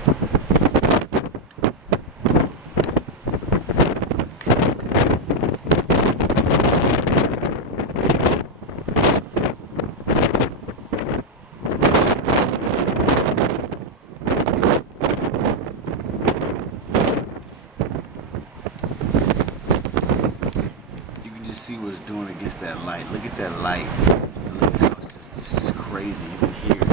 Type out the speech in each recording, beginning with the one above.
You can just see what it's doing against that light. Look at that light. Look how it's just crazy. You can hear it.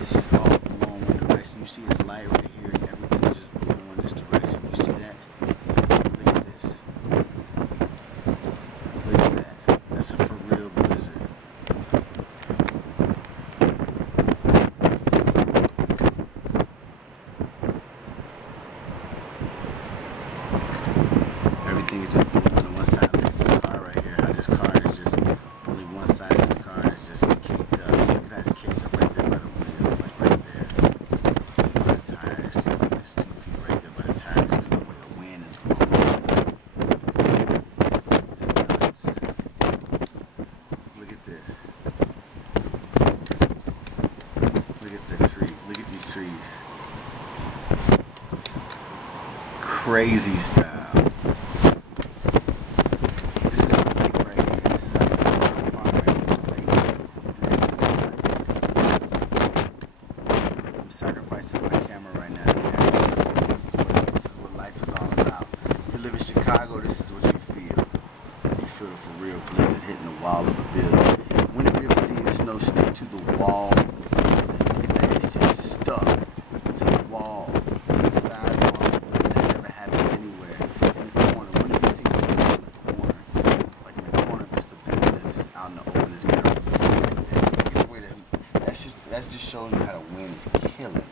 This is all blowing one direction. You see this light right here, and everything is just blowing in this direction. You see that? Look at this. Look at that. That's a for real blizzard. Everything is just blowing on one side. Look at this car right here. How this car is just only one side of this car is just caked up. Look at that, it's caked up right there by the wheel, like right there. By the tire, it's 2 feet right there by the tire. It's just the way the wind is blowing. It's nuts. Look at this. Look at the tree. Look at these trees. Crazy style. This is a lake right here. This is outside of our farm right here, the lake. And it's just nuts. I'm sacrificing my camera right now. This is what life is all about. You live in Chicago, this is what you feel. You feel the for real blizzard hitting the wall of a building. When have you ever seen snow stick to the wall? It's just stuck to the wall, to the sidewall. That never happens anywhere. In the corner. When have you seen snow in the corner? Like in the corner of just the building that's just out in the open. It's kind of like this. That just shows you how the wind is killing.